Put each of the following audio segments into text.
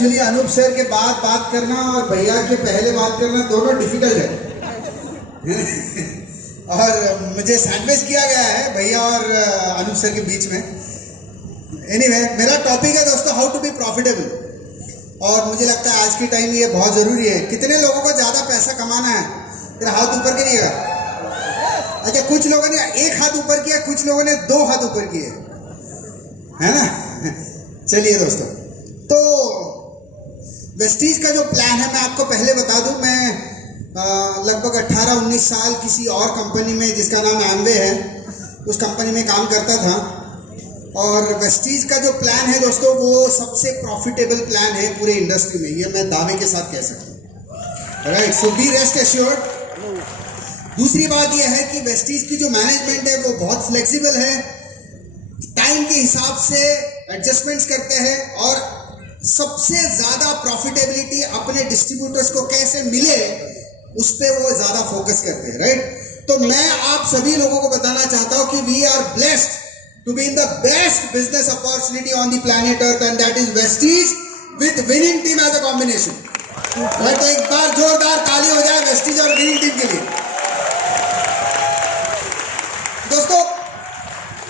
Actually Anoop sir के बाद बात करना और भैया के पहले बात करना दोनों डिफिकल्ट है और मुझे सैंडविच किया गया है भैया और अनूप सर के बीच में। एनीवे, मेरा टॉपिक है दोस्तों हाउ टू बी प्रॉफिटेबल। और मुझे लगता है आज की टाइम ये बहुत ज़रूरी है। कितने लोगों को ज़्यादा पैसा कमाना है? तेरा हाथ ऊपर करिएगा। अच्छा, कुछ लोगों ने एक हाथ ऊपर किया, कुछ लोगों ने 2 हाथ ऊपर किए, है ना। चलिए दोस्तों, तो वेस्टीज का जो प्लान है मैं आपको पहले बता दूं। मैं लगभग 18-19 साल किसी और कंपनी में जिसका नाम एमवे है, उस कंपनी में काम करता था। और वेस्टीज का जो प्लान है दोस्तों, वो सबसे प्रॉफिटेबल प्लान है पूरे इंडस्ट्री में, ये मैं दावे के साथ कह सकता हूँ। राइट, सो बी रेस्ट एश्योर्ड। दूसरी बात यह है कि वेस्टीज की जो मैनेजमेंट है वो बहुत फ्लेक्सिबल है, टाइम के हिसाब से एडजस्टमेंट्स करते हैं और सबसे ज़्यादा प्रॉफिटेबिलिटी अपने डिस्ट्रीब्यूटर्स को कैसे मिले उस पर वो ज़्यादा फोकस करते हैं। राइट, तो मैं आप सभी लोगों को बताना चाहता हूं कि we are blessed to be in the best business opportunity on the planet earth, and that is Vestige with winning team as a combination. तो एक बार जोरदार ताली हो जाए वेस्टीज और विनिंग टीम के लिए। दोस्तों,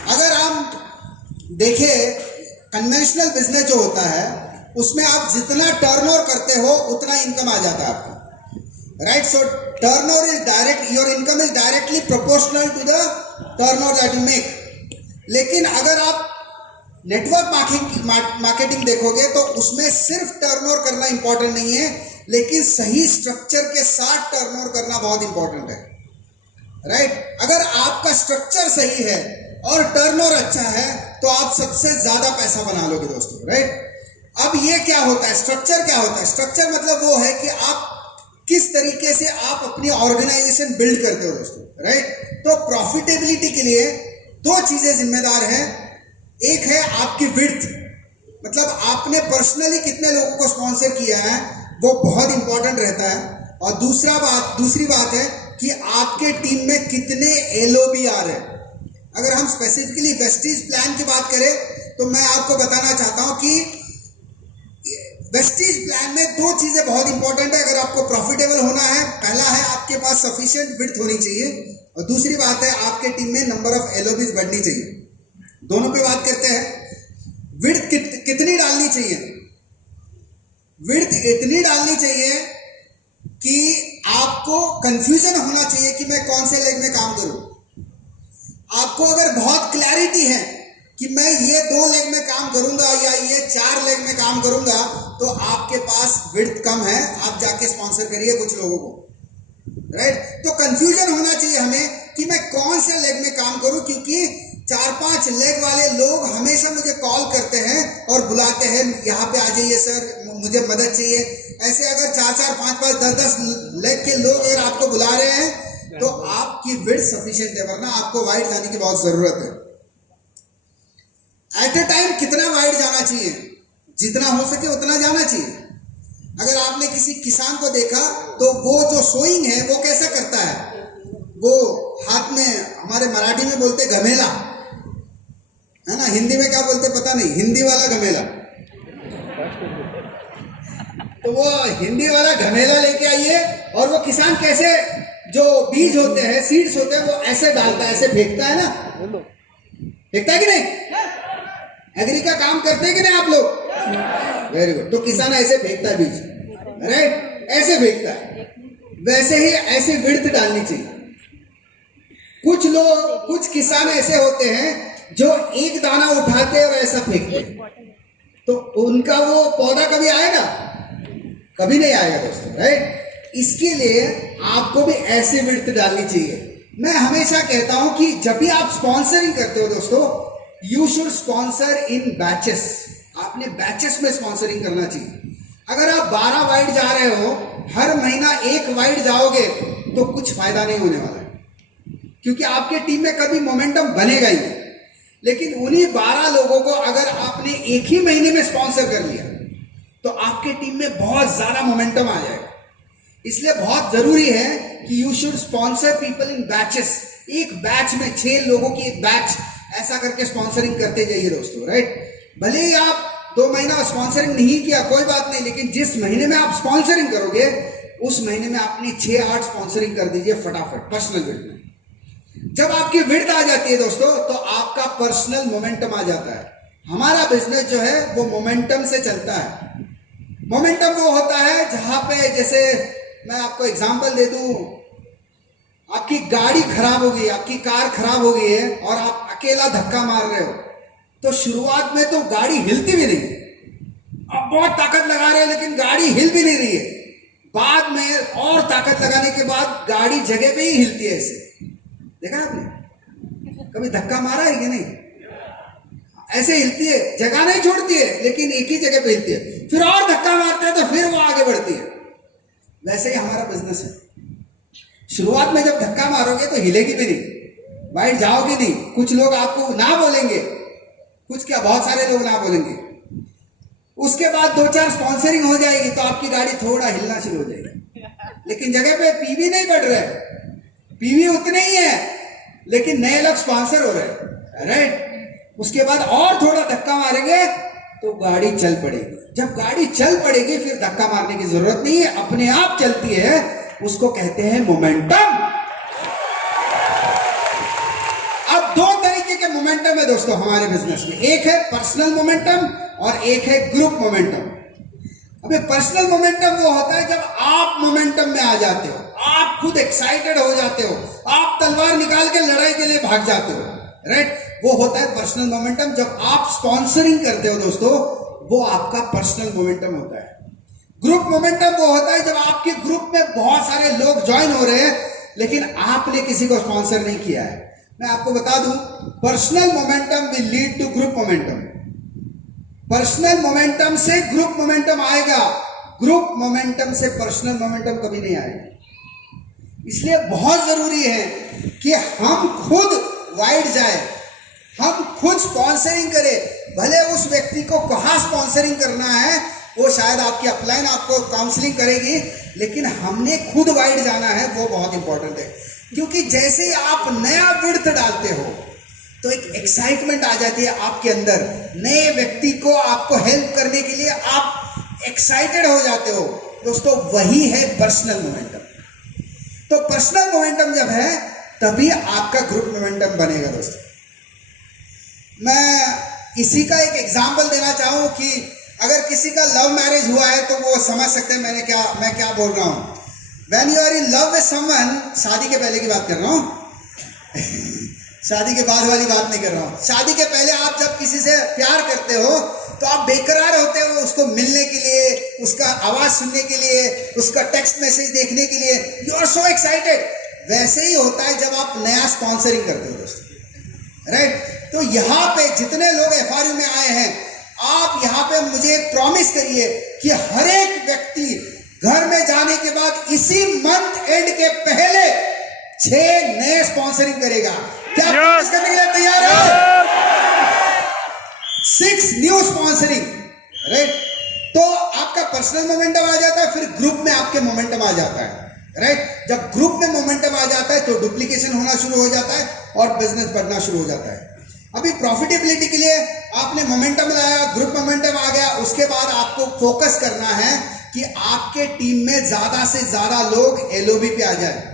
अगर हम देखें कन्वेंशनल बिजनेस जो होता है उसमें आप जितना टर्नओवर करते हो उतना इनकम आ जाता है आपका। Right, so turnover is direct, your income is directly proportional to the turnover that you make. लेकिन अगर आप नेटवर्क मार्केटिंग देखोगे तो उसमें सिर्फ टर्नओवर करना इंपॉर्टेंट नहीं है, लेकिन सही स्ट्रक्चर के साथ टर्नओवर करना बहुत इंपॉर्टेंट है। राइट, अगर आपका स्ट्रक्चर सही है और टर्नओवर अच्छा है तो आप सबसे ज्यादा पैसा बना लोगे दोस्तों। राइट, अब ये क्या होता है, स्ट्रक्चर क्या होता है? स्ट्रक्चर मतलब वो है कि आप किस तरीके से आप अपनी ऑर्गेनाइजेशन बिल्ड करते हो दोस्तों। राइट, तो प्रॉफिटेबिलिटी के लिए 2 चीजें जिम्मेदार हैं। एक है आपकी विड्थ, मतलब आपने पर्सनली कितने लोगों को स्पॉन्सर किया है, वो बहुत इंपॉर्टेंट रहता है। और दूसरी बात है कि आपके टीम में कितने LOBR है। अगर हम स्पेसिफिकली वेस्टीज प्लान की बात करें तो मैं आपको बताना चाहता हूं कि वेस्टीज प्लान में 2 चीजें बहुत इंपॉर्टेंट है अगर आपको प्रॉफिटेबल होना है। पहला है आपके पास सफिशिएंट विड्थ होनी चाहिए, और दूसरी बात है आपके टीम में नंबर ऑफ LOBs बढ़नी चाहिए। दोनों पे बात करते हैं। विड्थ कितनी डालनी चाहिए? विड्थ इतनी डालनी चाहिए कि आपको कंफ्यूजन होना चाहिए कि मैं कौन से लेग में काम करूं। आपको अगर बहुत क्लैरिटी है कि मैं ये 2 लेग में काम करूंगा या ये 4 लेग में काम करूंगा, तो आपके पास विड्थ कम है, आप जाके स्पॉन्सर करिए कुछ लोगों को। राइट, तो कंफ्यूजन होना चाहिए हमें कि मैं कौन से लेग में काम करूं, क्योंकि 4-5 लेग वाले लोग हमेशा मुझे कॉल करते हैं और बुलाते हैं, यहाँ पे आ जाइए सर, मुझे मदद चाहिए। ऐसे अगर 4-4, 5-5, 10-10 लेग के लोग अगर आपको बुला रहे हैं तो आपकी विड्थ सफिशिएंट है, वरना आपको वाइड जाने की बहुत जरूरत है। एट ए टाइम कितना वाइड जाना चाहिए? जितना हो सके उतना जाना चाहिए। अगर आपने किसी किसान को देखा तो वो जो सोइंग है वो कैसा करता है, वो हाथ में, हमारे मराठी में बोलते घमेला, है ना, हिंदी में क्या बोलते पता नहीं, हिंदी वाला घमेला। तो वो हिंदी वाला घमेला लेके आइए, और वो किसान कैसे जो बीज होते हैं, सीड्स होते हैं, वो ऐसे डालता है, ऐसे फेंकता है ना, फेंकता है कि नहीं? एग्री का काम करते हैं कि नहीं आप लोग? Very good. तो किसान ऐसे फेंकता है बीज, राइट, ऐसे फेंकता है। वैसे ही ऐसे विड्थ डालनी चाहिए। कुछ किसान ऐसे होते हैं जो एक दाना उठाते हैं और ऐसा फेंकते हैं, तो उनका वो पौधा कभी आएगा? कभी नहीं आएगा दोस्तों। राइट, इसके लिए आपको भी ऐसे विड्थ डालनी चाहिए। मैं हमेशा कहता हूं कि जब भी आप स्पॉन्सरिंग करते हो दोस्तों, you should sponsor in batches. आपने बैचेस में स्पॉन्सरिंग करना चाहिए। अगर आप 12 वाइड जा रहे हो, हर महीना 1 वाइड जाओगे तो कुछ फायदा नहीं होने वाला है, क्योंकि आपके टीम में कभी मोमेंटम बनेगा ही नहीं। लेकिन उन्हीं 12 लोगों को अगर आपने एक ही महीने में स्पॉन्सर कर लिया तो आपके टीम में बहुत ज्यादा मोमेंटम आ जाएगा। इसलिए बहुत जरूरी है कि you should sponsor people in batches. एक बैच में 6 लोगों की एक बैच, ऐसा करके स्पॉन्सरिंग करते जाइए दोस्तों। राइट, भले ही आप 2 महीना स्पॉन्सरिंग नहीं किया कोई बात नहीं, लेकिन जिस महीने में आप स्पॉन्सरिंग करोगे उस महीने में अपनी 6-8 स्पॉन्सरिंग कर दीजिए फटाफट पर्सनल विड्थ में। जब आपकी विड्थ आ जाती है दोस्तों तो आपका पर्सनल मोमेंटम आ जाता है। हमारा बिजनेस जो है वो मोमेंटम से चलता है। मोमेंटम वो होता है जहां पे, जैसे मैं आपको एग्जांपल दे दूं, आपकी गाड़ी खराब हो गई, आपकी कार खराब हो गई है और आप अकेला धक्का मार रहे हो, तो शुरुआत में तो गाड़ी हिलती भी नहीं, आप बहुत ताकत लगा रहे हैं लेकिन गाड़ी हिल भी नहीं रही है। बाद में और ताकत लगाने के बाद गाड़ी जगह पे ही हिलती है। ऐसे देखा आपने कभी धक्का मारा है कि नहीं? ऐसे हिलती है, जगह नहीं छोड़ती है लेकिन एक ही जगह पे हिलती है, फिर और धक्का मारते हैं तो फिर वो आगे बढ़ती है। वैसे ही हमारा बिजनेस है। शुरुआत में जब धक्का मारोगे तो हिलेगी भी नहीं, वाइड जाओगे नहीं, कुछ लोग आपको ना बोलेंगे, कुछ क्या बहुत सारे लोग ना बोलेंगे। उसके बाद 2-4 स्पॉन्सरिंग हो जाएगी तो आपकी गाड़ी थोड़ा हिलना शुरू हो जाएगी, लेकिन जगह पे पीवी नहीं बढ़ रहे, पीवी उतने ही है लेकिन नए लोग स्पॉन्सर हो रहे हैं, राइट। उसके बाद और थोड़ा धक्का मारेंगे तो गाड़ी चल पड़ेगी। जब गाड़ी चल पड़ेगी फिर धक्का मारने की जरूरत नहीं है, अपने आप चलती है, उसको कहते हैं मोमेंटम। अब 2 तरीके के मोमेंटम है दोस्तों हमारे बिजनेस में, एक है पर्सनल मोमेंटम और एक है ग्रुप मोमेंटम। अबे पर्सनल मोमेंटम वो होता है जब आप मोमेंटम में आ जाते हो, आप खुद एक्साइटेड हो जाते हो, आप तलवार निकाल के लड़ाई के लिए भाग जाते हो, राइट। वो होता है पर्सनल मोमेंटम। जब आप स्पॉन्सरिंग करते हो दोस्तों, वो आपका पर्सनल मोमेंटम होता है। ग्रुप मोमेंटम वो होता है जब आपके ग्रुप में बहुत सारे लोग ज्वाइन हो रहे हैं लेकिन आपने किसी को स्पॉन्सर नहीं किया है। मैं आपको बता दूं, personal momentum will lead to group momentum. Personal momentum से ग्रुप मोमेंटम आएगा, ग्रुप मोमेंटम से पर्सनल मोमेंटम कभी नहीं आएगा। इसलिए बहुत जरूरी है कि हम खुद वाइड जाए, हम खुद स्पॉन्सरिंग करें। भले उस व्यक्ति को कहाँ स्पॉन्सरिंग करना है वो शायद आपकी अपलाइन आपको काउंसलिंग करेगी, लेकिन हमने खुद वाइड जाना है, वो बहुत इंपॉर्टेंट है। क्योंकि जैसे ही आप नया विड्थ डालते हो तो एक एक्साइटमेंट आ जाती है आपके अंदर, नए व्यक्ति को आपको हेल्प करने के लिए आप एक्साइटेड हो जाते हो दोस्तों, वही है पर्सनल मोमेंटम। तो पर्सनल मोमेंटम जब है तभी आपका ग्रुप मोमेंटम बनेगा दोस्तों। मैं इसी का एक एग्जाम्पल देना चाहूँ कि अगर किसी का लव मैरिज हुआ है तो वो समझ सकते हैं मैं क्या बोल रहा हूँ। When you are in love with someone, शादी के पहले की बात कर रहा हूँ शादी के बाद वाली बात नहीं कर रहा हूँ। शादी के पहले आप जब किसी से प्यार करते हो तो आप बेकरार होते हो उसको मिलने के लिए, उसका आवाज सुनने के लिए, उसका टेक्स्ट मैसेज देखने के लिए, यू आर सो एक्साइटेड। वैसे ही होता है जब आप नया स्पॉन्सरिंग करते हो दोस्तों, राइट। तो यहाँ पे जितने लोग FRU में आए हैं, आप यहाँ पे मुझे प्रॉमिस करिए कि हर एक व्यक्ति घर में जाने के बाद इसी मंथ एंड के पहले 6 नए स्पॉन्सरिंग करेगा। क्या प्रॉमिस करने के लिए तैयार हो? 6 न्यू स्पॉन्सरिंग, राइट। तो आपका पर्सनल मोमेंटम आ जाता है, फिर ग्रुप में आपके मोमेंटम आ जाता है, राइट। जब ग्रुप में मोमेंटम आ जाता है तो डुप्लीकेशन होना शुरू हो जाता है और बिजनेस बढ़ना शुरू हो जाता है। अभी प्रॉफिटेबिलिटी के लिए आपने मोमेंटम लाया, ग्रुप मोमेंटम आ गया, उसके बाद आपको फोकस करना है कि आपके टीम में ज्यादा से ज्यादा लोग LOB पे आ जाए।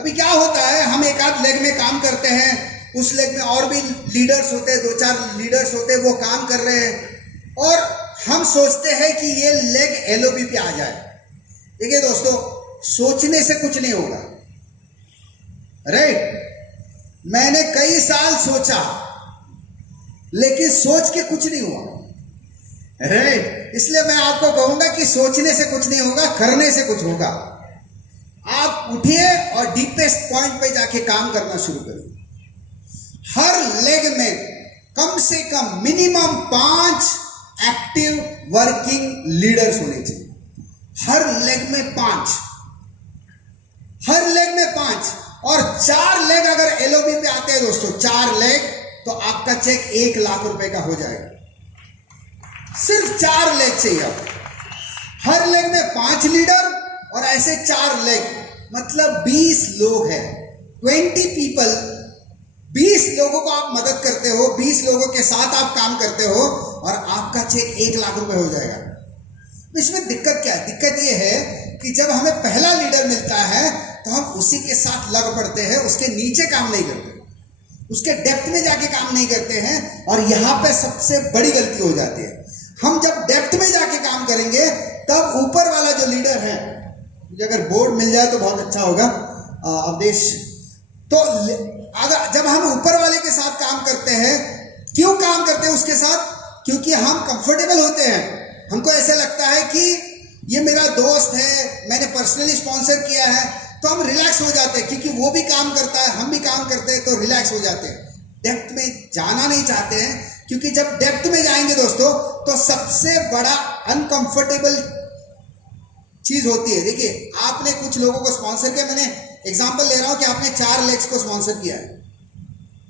अभी क्या होता है, हम एक आध लेग में काम करते हैं, उस लेग में और भी लीडर्स होते हैं, 2-4 लीडर्स होते हैं, वो काम कर रहे हैं और हम सोचते हैं कि ये लेग LOB पे आ जाए। देखिए दोस्तों, सोचने से कुछ नहीं होगा, राइट। मैंने कई साल सोचा लेकिन सोच के कुछ नहीं हुआ, राइट। इसलिए मैं आपको कहूंगा कि सोचने से कुछ नहीं होगा, करने से कुछ होगा। आप उठिए और डीपेस्ट पॉइंट पे जाके काम करना शुरू करिए। हर लेग में कम से कम मिनिमम 5 एक्टिव वर्किंग लीडर्स होने चाहिए। हर लेग में 5, हर लेग में 5 और 4 लेग अगर LOB पे आते हैं दोस्तों, 4 लेग, तो आपका चेक 1 लाख रुपए का हो जाएगा। सिर्फ 4 लेग चाहिए आपको। हर लेग में 5 लीडर और ऐसे 4 लेग, मतलब 20 लोग हैं, 20 पीपल। 20 लोगों को आप मदद करते हो, 20 लोगों के साथ आप काम करते हो, और आपका चेक 1 लाख रुपए हो जाएगा। इसमें दिक्कत क्या है? दिक्कत ये है कि जब हमें पहला लीडर मिलता है तो हम उसी के साथ लग पड़ते हैं, उसके नीचे काम नहीं करते, उसके डेप्थ में जाके काम नहीं करते हैं, और यहाँ पे सबसे बड़ी गलती हो जाती है। हम जब डेप्थ में जाके काम करेंगे तब ऊपर वाला जो लीडर है, मुझे अगर बोर्ड मिल जाए तो बहुत अच्छा होगा अवधेश, तो अगर जब हम ऊपर वाले के साथ काम करते हैं, क्यों काम करते हैं उसके साथ? क्योंकि हम कंफर्टेबल होते हैं, हमको ऐसा लगता है कि ये मेरा दोस्त है, मैंने पर्सनली स्पॉन्सर किया है, तो हम रिलैक्स हो जाते हैं, क्योंकि वो भी काम करता है, हम भी काम करते हैं, तो रिलैक्स हो जाते हैं। डेप्थ में जाना नहीं चाहते हैं, क्योंकि जब डेप्थ में जाएंगे दोस्तों तो सबसे बड़ा अनकंफर्टेबल चीज होती है। देखिए, आपने कुछ लोगों को स्पॉन्सर किया, मैंने एग्जांपल ले रहा हूं कि आपने 4 लेग्स को स्पॉन्सर किया है,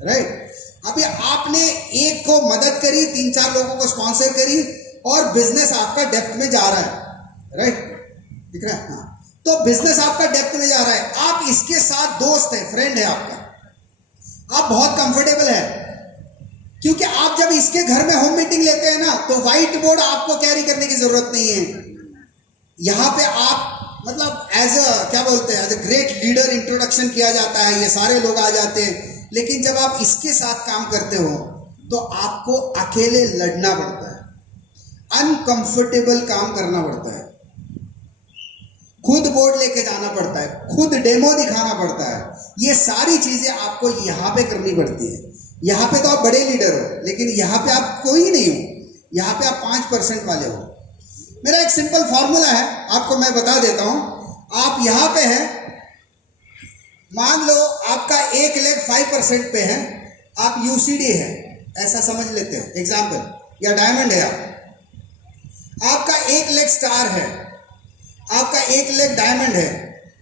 राइट? अभी आपने एक को मदद करी, 3-4 लोगों को स्पॉन्सर करी, और बिजनेस आपका डेप्थ में जा रहा है, राइट? दिख रहा है? हाँ। तो बिजनेस आपका डेप्थ में जा रहा है, आप इसके साथ दोस्त है, फ्रेंड है आपका, आप बहुत कंफर्टेबल है, क्योंकि आप जब इसके घर में होम मीटिंग लेते हैं ना, तो व्हाइट बोर्ड आपको कैरी करने की जरूरत नहीं है। यहां पे आप मतलब एज अ क्या बोलते हैं, as a great leader introduction किया जाता है, ये सारे लोग आ जाते हैं। लेकिन जब आप इसके साथ काम करते हो तो आपको अकेले लड़ना पड़ता है, अनकंफर्टेबल काम करना पड़ता है, खुद बोर्ड लेके जाना पड़ता है, खुद डेमो दिखाना पड़ता है। ये सारी चीजें आपको यहाँ पे करनी पड़ती है। यहाँ पे तो आप बड़े लीडर हो, लेकिन यहाँ पे आप कोई नहीं हो, यहाँ पे आप 5% वाले हो। मेरा एक सिंपल फॉर्मूला है, आपको मैं बता देता हूं। आप यहाँ पे हैं, मान लो आपका एक लेग 5% पे है, आप यूसीडी है ऐसा समझ लेते हैं एग्जाम्पल, या डायमंड है आपका एक लेग स्टार है, आपका एक लेग डायमंड है,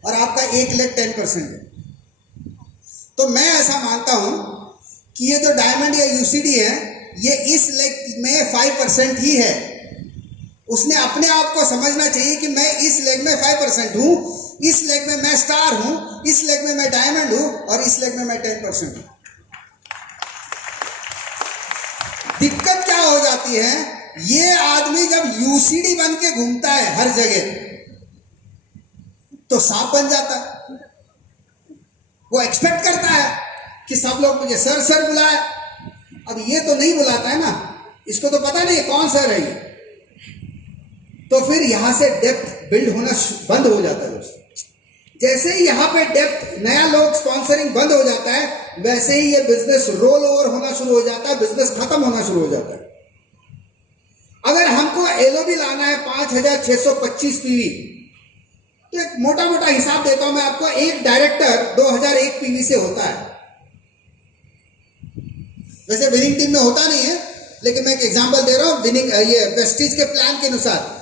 और आपका एक लेग 10% है। तो मैं ऐसा मानता हूं कि ये जो डायमंड या यूसीडी है, ये इस लेग में 5% ही है। उसने अपने आप को समझना चाहिए कि मैं इस लेग में 5% हूं, इस लेग में मैं स्टार हूं, इस लेग में मैं डायमंड हूं, और इस लेग में मैं 10% हूं। दिक्कत क्या हो जाती है, ये आदमी जब यूसीडी बन के घूमता है हर जगह, तो सांप बन जाता है। वो एक्सपेक्ट करता है कि सब लोग मुझे सर सर बुलाए। अब ये तो नहीं बुलाता है ना, इसको तो पता नहीं कौन सर है ये, तो फिर यहां से डेप्थ बिल्ड होना बंद हो जाता है दोस्तों। जैसे ही यहां पे डेप्थ, नया लोग स्पॉन्सरिंग बंद हो जाता है, वैसे ही ये बिजनेस रोल ओवर होना शुरू हो जाता है, बिजनेस खत्म होना शुरू हो जाता है। अगर हमको एलओबी लाना है 5625 पीवी, तो एक मोटा मोटा हिसाब देता हूं मैं आपको, एक डायरेक्टर 2001 पीवी से होता है। वैसे विनिंग टीम में होता नहीं है, लेकिन मैं एक एग्जांपल दे रहा हूं, विनिंग ये वेस्टीज के प्लान के अनुसार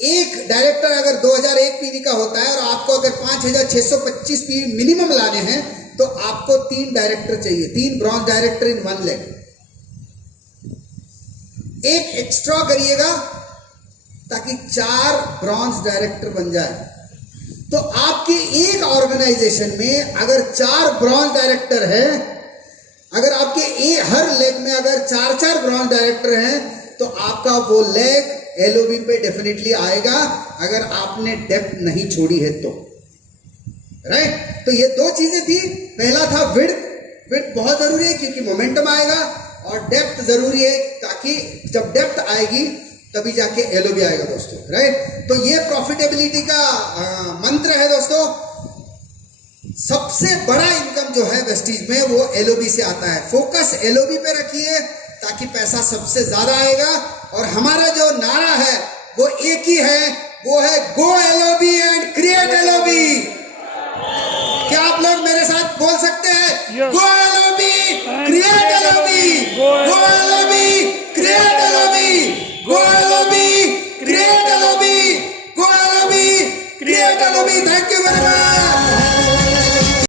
एक डायरेक्टर अगर 2001 पीवी का होता है, और आपको अगर 5625 पीवी मिनिमम लाने हैं, तो आपको 3 डायरेक्टर चाहिए, 3 ब्रॉन्ज डायरेक्टर इन 1 लेग। एक एक्स्ट्रा करिएगा ताकि 4 ब्रॉन्ज डायरेक्टर बन जाए। तो आपके एक ऑर्गेनाइजेशन में अगर 4 ब्रॉन्ज डायरेक्टर है, अगर आपके हर लेग में अगर 4-4 ब्रॉन्ज डायरेक्टर हैं, तो आपका वो लेग एलओबी पे डेफिनेटली आएगा, अगर आपने डेप्थ नहीं छोड़ी है तो, राइट? तो ये 2 चीजें थी। पहला था विड्थ बहुत जरूरी है क्योंकि मोमेंटम आएगा, और डेप्थ जरूरी है ताकि जब डेप्थ आएगी तभी जाके एलओबी आएगा दोस्तों, राइट? तो ये प्रॉफिटेबिलिटी का मंत्र है दोस्तों। सबसे बड़ा इनकम जो है वेस्टीज में वो एलओबी से आता है। फोकस एलओबी पे रखिए ताकि पैसा सबसे ज्यादा आएगा। और हमारा जो नारा है वो एक ही है, वो है go LOB and create LOB. क्या आप लोग मेरे साथ बोल सकते हैं? Go LOB create LOB, go LOB create LOB, go LOB create LOB, go LOB create LOB. Thank you very much.